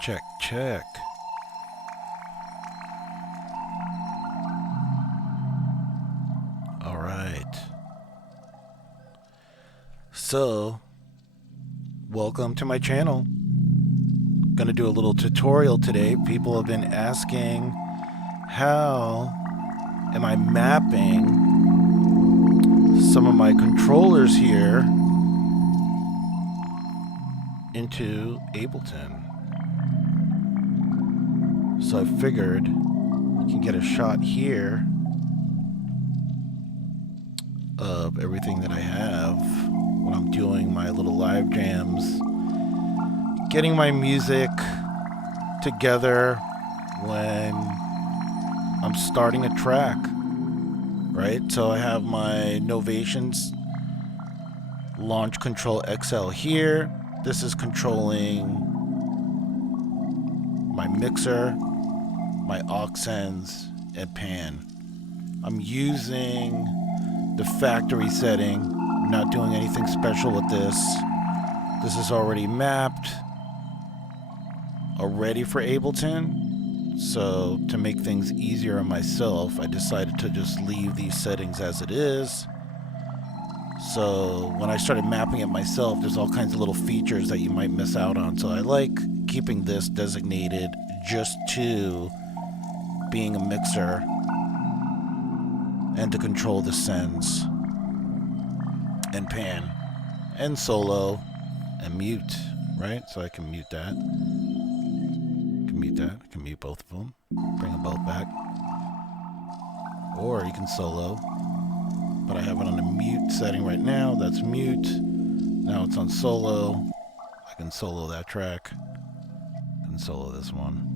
Check, check. All right. So, welcome to my channel. Gonna do a little tutorial today. People have been asking, how am I mapping some of my controllers here into Ableton? So I figured you can get a shot here of everything that I have when I'm doing my little live jams, getting my music together when I'm starting a track, right? So I have my Novation Launch Control XL here. This is controlling my mixer, my aux ends, and pan. I'm using the factory setting. I'm not doing anything special with this. This is already mapped, already for Ableton. So to make things easier on myself, I decided to just leave these settings as it is. So when I started mapping it myself, there's all kinds of little features that you might miss out on. So I like keeping this designated just to being a mixer and to control the sends and pan and solo and mute, right? So I can mute that. I can mute both of them, bring them both back. Or you can solo, but I have it on a mute setting right now. That's mute. Now it's on solo. I can solo that track and solo this one.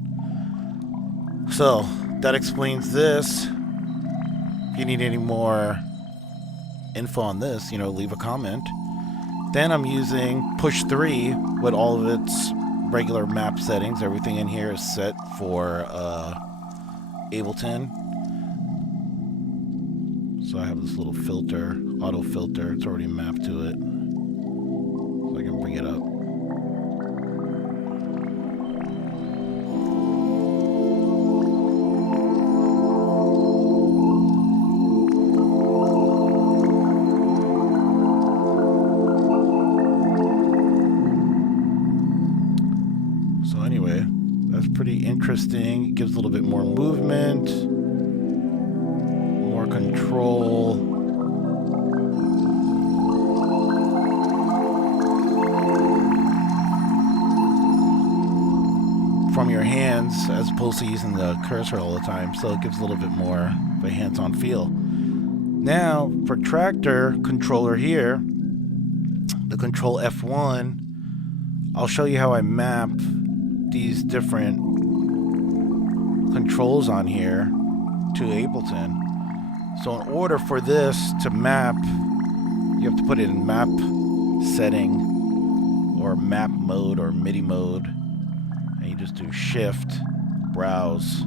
So that explains this. If you need any more info on this, leave a comment. Then I'm using Push 3 with all of its regular map settings. Everything in here is set for Ableton. So I have this little filter, auto filter. It's already mapped to it. So I can bring it up. Anyway, that's pretty interesting. It gives a little bit more movement, more control. From your hands as opposed to using the cursor all the time. So it gives a little bit more of a hands-on feel. Now, for Traktor controller here, the Control F1, I'll show you how I map these different controls on here to Ableton. So in order for this to map, you have to put it in map setting or map mode or MIDI mode, and you just do shift, browse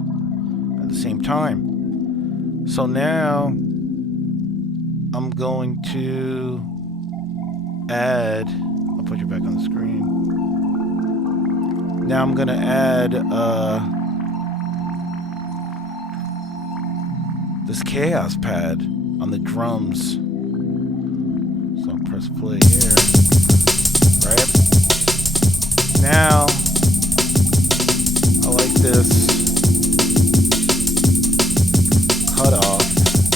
at the same time. So now I'm going to add, I'll put you back on the screen. Now I'm going to add this chaos pad on the drums. So I'll press play here. Right? Now, I like this cutoff,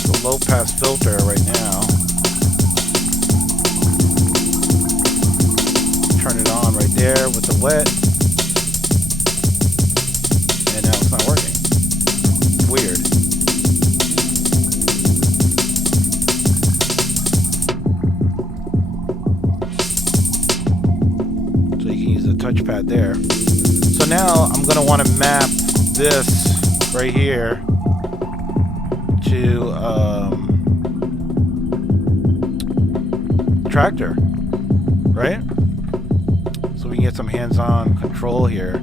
the low pass filter right now. Turn it on right there with the wet. And now it's not working. Weird. So you can use the touchpad there. So now I'm going to want to map this right here to Traktor, right? So we can get some hands-on control here.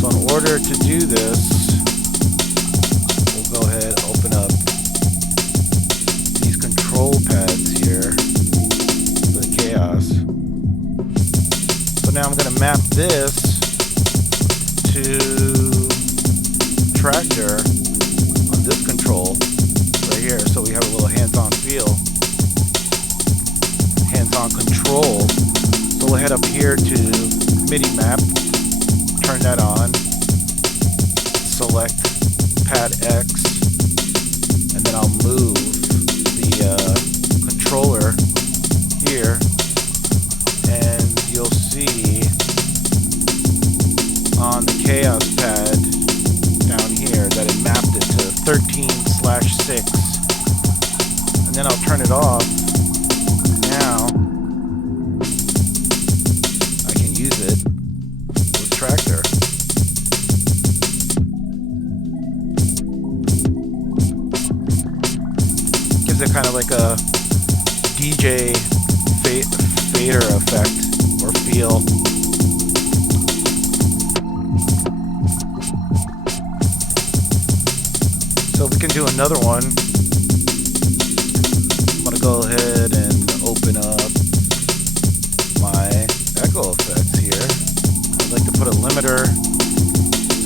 So in order to do this, we'll go ahead and open up these control pads here for the chaos. So now I'm I'm going to map this to Traktor on this control right here, so we have a little hands-on feel, hands-on control. So we'll head up here to MIDI map, turn that on, select pad X, and then I'll move the controller here, and you'll see on the chaos pad down here that it mapped it to 13/6, and then I'll turn it off. Now I can use it with Traktor. Gives it kind of like a DJ fader effect or feel. So we can do another one. I'm gonna go ahead and open up my echo effects here. I'd like to put a limiter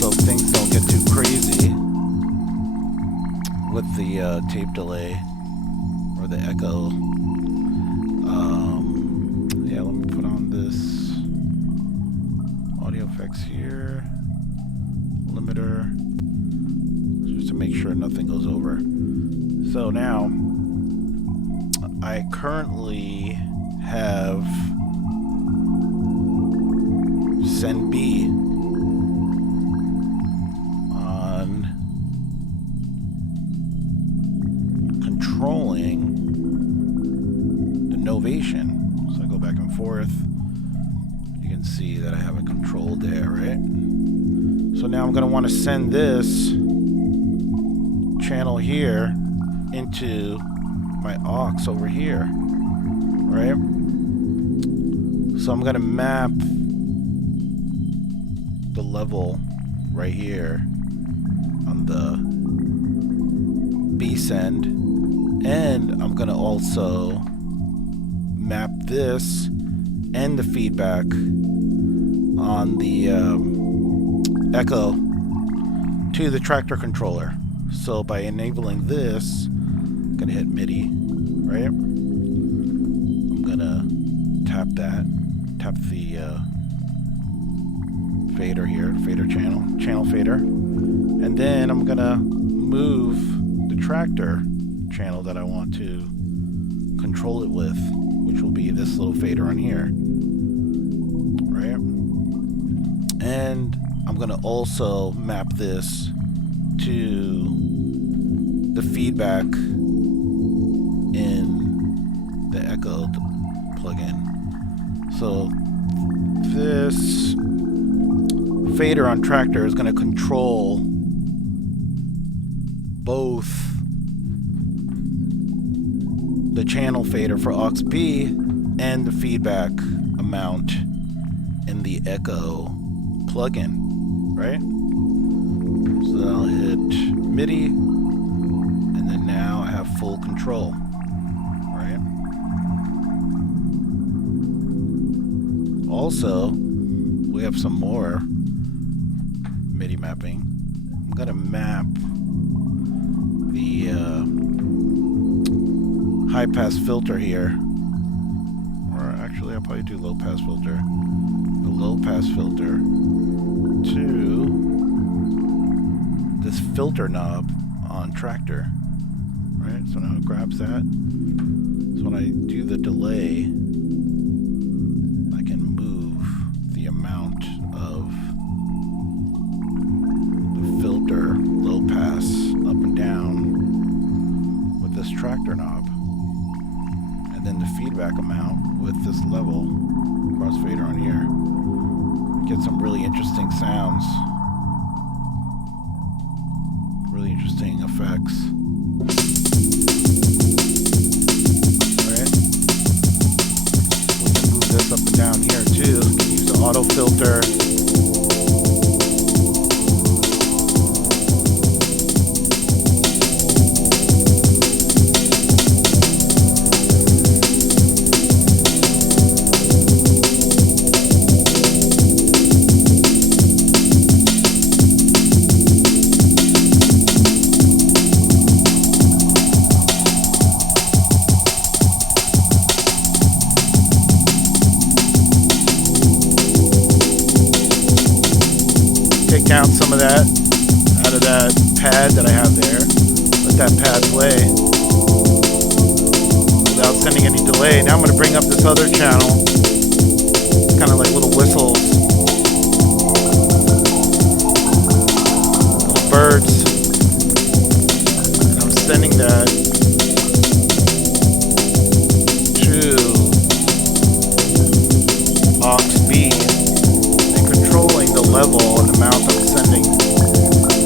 so things don't get too crazy with the tape delay or the echo. Yeah, let me put on this audio effects here, limiter, just to make sure nothing goes over. So now I currently have send B on controlling the Novation. So I go back and forth. You can see that I have it controlled there, right? So now I'm going to want to send this channel here into my aux over here, right? So I'm going to map the level right here on the B send, and I'm going to also map this and the feedback on the echo to the Traktor controller. So by enabling this, I'm going to hit MIDI, right? I'm going to tap the fader here, fader channel fader, and then I'm going to move the Traktor channel that I want to control it with, which will be this little fader on here, right? And I'm going to also map this to the feedback in the echo plugin. So this fader on Traktor is going to control both the channel fader for aux B and the feedback amount in the echo plugin, right? So then I'll hit MIDI, and then now I have full control, right? Also, we have some more MIDI mapping. I'm gonna map the high pass filter here, or actually I'll probably do low pass filter. The low pass filter to this filter knob on Traktor, right? So now it grabs that. So when I do the delay, I can move the amount of the filter low pass up and down with this Traktor knob, and then the feedback amount with this level crossfader on here. Get some really interesting sounds, really interesting effects. Alright, we can move this up and down here too. We can use the auto filter. that pad play without sending any delay. Now I'm going to bring up this other channel, kind of like little whistles, little birds, and I'm sending that to aux B and controlling the level and amount I'm sending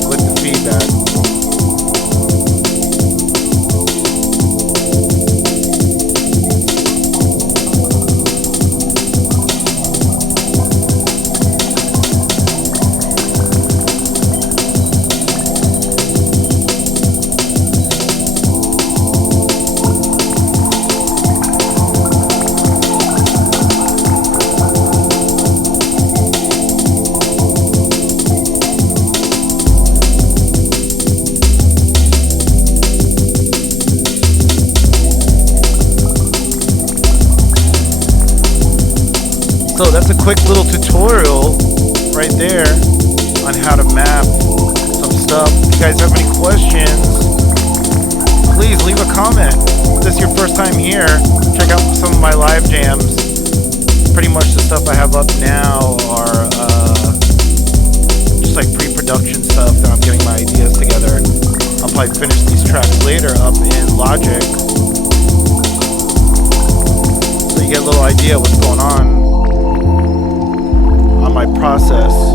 with the feedback. So that's a quick little tutorial right there on how to map some stuff. If you guys have any questions, please leave a comment. If this is your first time here, check out some of my live jams. Pretty much the stuff I have up now are just like pre-production stuff that I'm getting my ideas together. I'll probably finish these tracks later up in Logic, so you get a little idea what's going on my process.